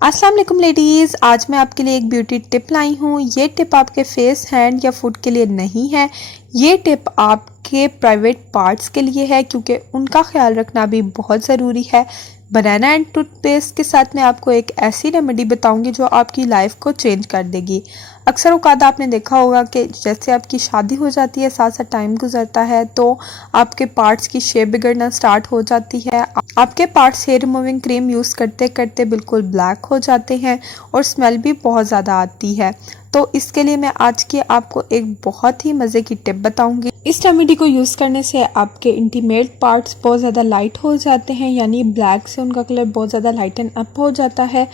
अस्सलाम वालेकुम लेडीज़, आज मैं आपके लिए एक ब्यूटी टिप लाई हूँ। ये टिप आपके फेस, हैंड या फुट के लिए नहीं है। ये टिप आपके प्राइवेट पार्ट्स के लिए है क्योंकि उनका ख्याल रखना भी बहुत ज़रूरी है। बनाना एंड टूथपेस्ट के साथ मैं आपको एक ऐसी रेमेडी बताऊंगी जो आपकी लाइफ को चेंज कर देगी। अक्सर औकात आपने देखा होगा कि जैसे आपकी शादी हो जाती है, साथ साथ टाइम गुजरता है तो आपके पार्ट्स की शेप बिगड़ना स्टार्ट हो जाती है। आपके parts hair removing cream use करते करते बिल्कुल ब्लैक हो जाते हैं और स्मेल भी बहुत ज़्यादा आती है। तो इसके लिए मैं आज की आपको एक बहुत ही मज़े की टिप बताऊंगी। इस रेमेडी को यूज़ करने से आपके इंटीमेट पार्ट्स बहुत ज़्यादा लाइट हो जाते हैं, यानी ब्लैक से उनका कलर बहुत ज़्यादा लाइटन अप हो जाता है,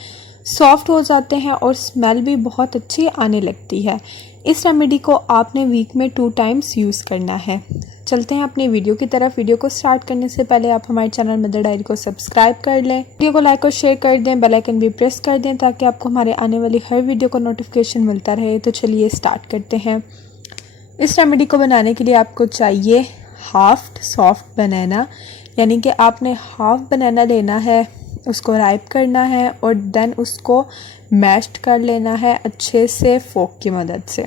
सॉफ्ट हो जाते हैं और स्मेल भी बहुत अच्छी आने लगती है। इस रेमेडी को आपने वीक में 2 टाइम्स यूज़ करना है। चलते हैं अपनी वीडियो की तरफ। वीडियो को स्टार्ट करने से पहले आप हमारे चैनल मदर डायरी को सब्सक्राइब कर लें, वीडियो को लाइक और शेयर कर दें, बेल आइकन भी प्रेस कर दें ताकि आपको हमारे आने वाली हर वीडियो का नोटिफिकेशन मिलता रहे। तो चलिए स्टार्ट करते हैं। इस रेमेडी को बनाने के लिए आपको चाहिए हाफ सॉफ्ट बनाना, यानी कि आपने हाफ बनाना लेना है, उसको राइप करना है और देन उसको मैश्ड कर लेना है अच्छे से फोक की मदद से।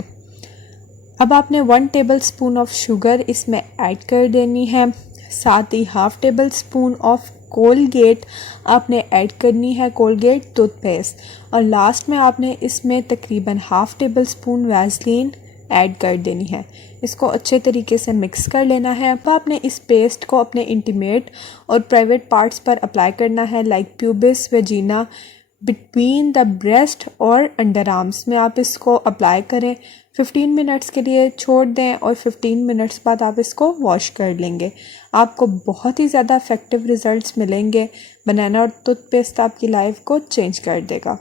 अब आपने 1 टेबल स्पून ऑफ शुगर इसमें ऐड कर देनी है, साथ ही half tablespoon of Colgate आपने ऐड करनी है, कोलगेट टूथपेस्ट, और लास्ट में आपने इसमें तकरीबन half table spoon Vaseline add कर देनी है। इसको अच्छे तरीके से मिक्स कर लेना है। अब आपने इस पेस्ट को अपने इंटीमेट और प्राइवेट पार्ट्स पर अप्लाई करना है, like pubis, vagina, between the breast और अंडर आर्म्स में आप इसको अप्लाई करें। 15 मिनट्स के लिए छोड़ दें और 15 मिनट्स बाद आप इसको वॉश कर लेंगे। आपको बहुत ही ज़्यादा इफ़ेक्टिव रिज़ल्ट्स मिलेंगे। बनाना और टूथपेस्ट आपकी लाइफ को चेंज कर देगा।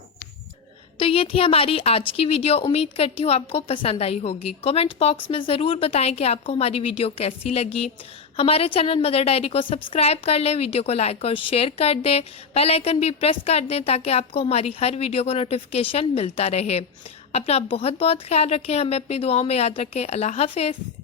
तो ये थी हमारी आज की वीडियो। उम्मीद करती हूँ आपको पसंद आई होगी। कमेंट बॉक्स में ज़रूर बताएं कि आपको हमारी वीडियो कैसी लगी। हमारे चैनल मदर डायरी को सब्सक्राइब कर लें, वीडियो को लाइक और शेयर कर दें, बेल आइकन भी प्रेस कर दें ताकि आपको हमारी हर वीडियो को नोटिफिकेशन मिलता रहे। अपना बहुत बहुत ख्याल रखें, हमें अपनी दुआओं में याद रखें। अल्लाह हाफिज़।